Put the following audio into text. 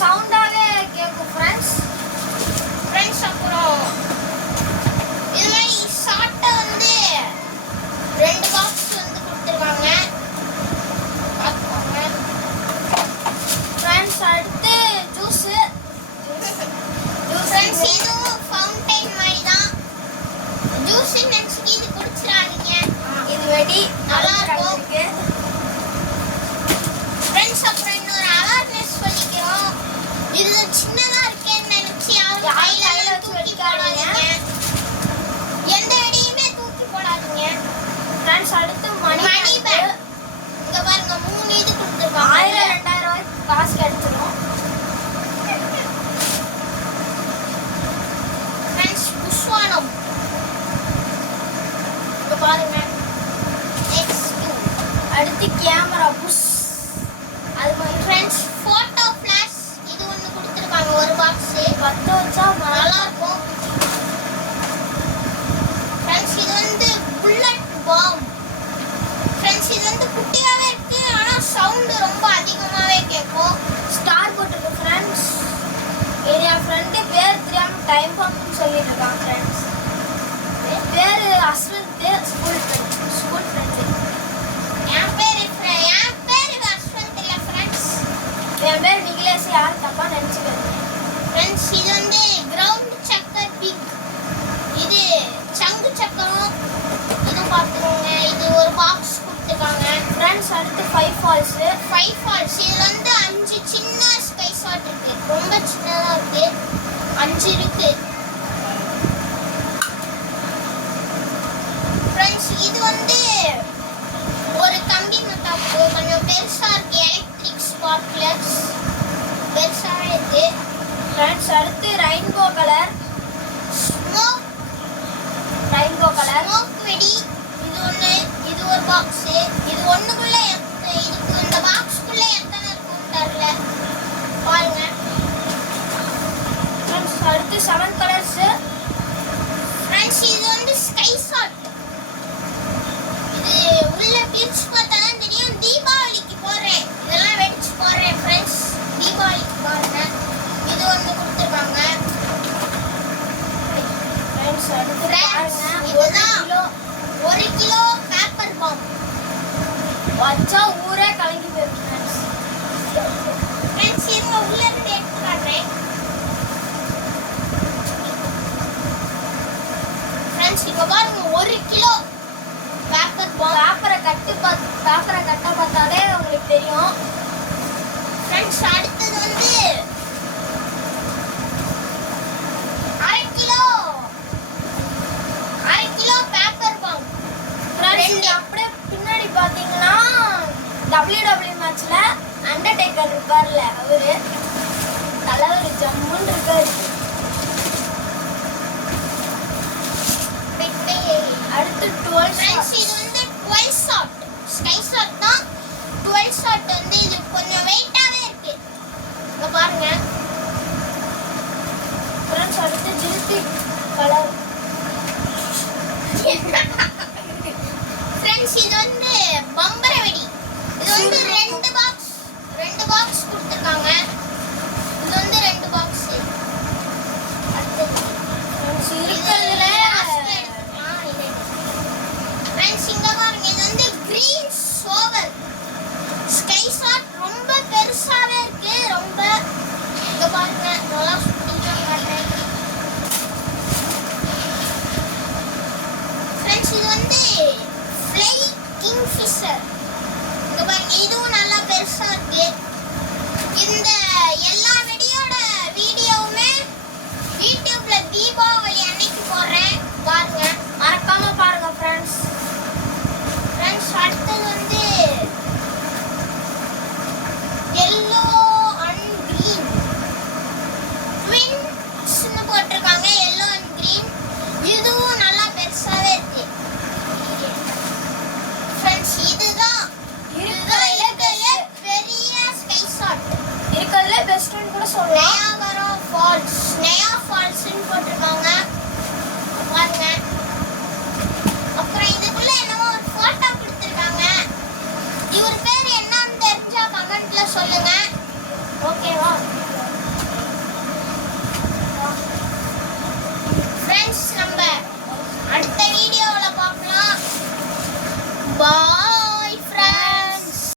சவுண்டாவே கேட்கும் ஃப்ரெண்ட்ஸ். அப்புறம் இது மாதிரி ஷார்ட்டா வந்து 2 பாக்ஸ் வந்து கொடுத்துருக்காங்க. பார்த்துக்கோங்க ஃப்ரெண்ட்ஸ். அடுத்து ஜூஸ் ஃப்ரெண்ட்ஸ். இதுவும் ஃபவுண்டைன் மாதிரி தான். ஜூஸ் நினைச்சிட்டு இது குடிச்சிடாதீங்க. இது வெடி நல்லா இருக்கும். இருக்கு ஃப்ரெண்ட்ஸ். அப்புறம் இன்னொரு அவேர்னஸ் சொல்லிக்கிறோம். இது சின்னதா இருக்கேன்னு நினைச்சு யாரும் கையில தூக்கி போடாதீங்க. எந்த வெடியுமே தூக்கி போடாதீங்க ஃப்ரெண்ட்ஸ். அடுத்து மணி பேக். இங்க பாருங்க 3 இது கொடுத்துருக்காங்க. 1000-2000 ரூபாய்க்கு காசு கிடைச்சிடும். ஃப்ரெண்ட்ஸ். புஷ்வானம் இங்க பாருங்க. X2. அடுத்து கேமரா புஷ். அது மாதிரி ஃப்ரெண்ட்ஸ் போட்டோ ஃபிளாஷ் இது ஒன்னு கொடுத்துருக்காங்க. ஒரு பாக்ஸ் 10 வச்சா நல்லா இருக்கும். ஃப்ரெண்ட்ஸ். இது வந்து புல்லட் பாம். ஃப்ரெண்ட்ஸ். இது வந்து குட்டியாவே இருக்கு. ஆனா சவுண்ட் ரொம்ப அதிகமாவே கேட்கும். ஸ்டார் போட்டுருக்கு ஃப்ரெண்ட்ஸ். என் ஃப்ரெண்டு பேர் தெரியாம டைம் பாம்னு சொல்லிட்டு இருக்கான் ஃப்ரெண்ட்ஸ். பேரு அஸ்வந்த். School friend. என் பேரு அஸ்வந்த் இல்ல ஃப்ரெண்ட்ஸ். என் பேர் நிகிலேஷ். யாரும் தப்பா நினைச்சுக்காதீங்க ஃப்ரெண்ட்ஸ். இது வந்து கிரவுண்ட் சக்கர் பிக். இது சங்கு சக்கரம். இது பார்த்துக்கோங்க. இது ஒரு பாக்ஸ் கொடுத்துருக்காங்க ஃப்ரெண்ட்ஸ். அடுத்து 5 ஃபால்ஸ். 5 ஃபால்ஸ். இது வந்து 5 சின்ன ஸ்கை ஷாட் இருக்கு. ரொம்ப சின்னதா இருக்கு. 5 இருக்கு ஃப்ரெண்ட்ஸ். இது வந்து ஒரு கம்பி மத்தாப்பு கொஞ்சம் பெருசா இருக்கு. எலக்ட்ரிக் ஸ்பார்க்லர்ஸ் பெருசாவே இருக்கு ஃப்ரெண்ட்ஸ். அடுத்து ரெயின்போ கலர். ஸ்மோக் வெடி. இது ஒன்று. இது ஒரு பாக்ஸ். இது ஒண்ணுக்குள்ள இதுக்கு இந்த பாக்ஸ்க்குள்ள எத்தனை இருக்குன்னு தெரியல. பாருங்க ஃப்ரெண்ட்ஸ். அடுத்து 7 கலர்ஸ். ஃப்ரெண்ட்ஸ். இது வந்து ஸ்கை ஷாட். இது உள்ள பிரிச்சு பார்த்தா தான் தெரியும். தீபாவளிக்கு போடுறேன். இதெல்லாம் வெடிச்சு போடுறேன் ஃப்ரெண்ட்ஸ். தீபாவளிக்கு பாருங்க. இது ஒன்று கொடுத்துருக்காங்க ஃப்ரெண்ட்ஸ். அடுத்து ஃப்ரெண்ட்ஸ். பாருங்க, இதுதான் 1 கிலோ பேப்பர் பாம். வச்சா ஊரே கலங்கி போயிடும் ஃப்ரெண்ட்ஸ். ஃப்ரெண்ட்ஸ். இது உள்ள இருந்து எடுத்து காட்டுறேன் ஃப்ரெண்ட்ஸ். இப்போ பாருங்க 1 கிலோ பேப்பர் பாம். பேப்பரை கட்ட பார்த்தாலே உங்களுக்கு தெரியும் ஃப்ரெண்ட்ஸ். அடுத்தது வந்து 1/2 கிலோ பேப்பர் பாம். ஃப்ரெண்ட்ஸ். அப்படியே பின்னாடி பார்த்தீங்கன்னா WWE மேட்ச்ல அண்டர்டேக்கர் இருப்பார்ல, அவரு தலைவர் ஜம்முன்னு இருக்காரு. அடுத்து 12 ஃப்ரெண்ட்ஸ். இது வந்து 12 ஷாட் ஸ்கை ஷாட் தான். 12 ஷாட் வந்து இது கொஞ்சம் வெயிட்டாவே இருக்கு. இங்க பாருங்க ஃப்ரெண்ட்ஸ். அடுத்து ஜில்பி கலர். ஃப்ரெண்ட்ஸ். இது வந்து பம்பர வெடி. இது வந்து 2 பாக்ஸ் கொடுத்துருக்காங்க. இது வந்து 2 பாக்ஸ். அடுத்தது ஃப்ரெண்ட்ஸ். இருக்கிறதுல ஃப்ரெண்ட்ஸ். இங்க பாருங்க. இது வந்து கிரீன் சோவர் ஸ்கை ஷாட். ரொம்ப பெருசாவே இருக்கு. ரொம்ப இங்க பாருங்க. நல்லா சுத்திட்டு காட்டுறேன் ஃப்ரெண்ட்ஸ். இது வந்து ஃப்ளை கிங்ஃபிஷர். இங்க பாருங்க. இதுவும் நல்லா பெருசா இருக்கு. இந்த எல்லா வெடியோட வீடியோவுமே யூடியூப்ல தீபாவளி அன்னைக்கு போடுறேன். பாருங்க. மறக்காம பாருங்க ஃப்ரெண்ட்ஸ். ஃப்ரெண்ட்ஸ். அடுத்தது வந்து எல்லோ அண்ட் கிரீன் ட்வின்ஸ்னு போட்டிருக்காங்க. Yellow and green. இதுவும் நல்லா பெருசாவே இருக்கு ஃப்ரெண்ட்ஸ். இதுதான் இருக்கிறதுல பெரிய ஸ்கை ஷாட். இருக்கிறதுல பெஸ்ட்னு கூட சொல்லலாம். நயா ஃபால்ஸ்னு போட்டிருக்காங்க. பாருங்க. அப்புறம் இதுக்குள்ள என்னமோ ஒரு போட்டோ கொடுத்துருக்காங்க. இவர் பேர் என்னன்னு தெரிஞ்சா கமெண்ட்ல சொல்லுங்க.